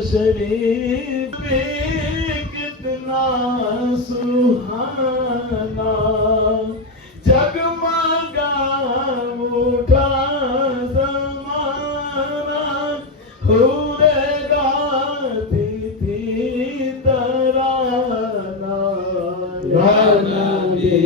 शरीफ कितना सुहाना, जगमगा उठा जमाना, हुरे गाती थी तराना, या नबी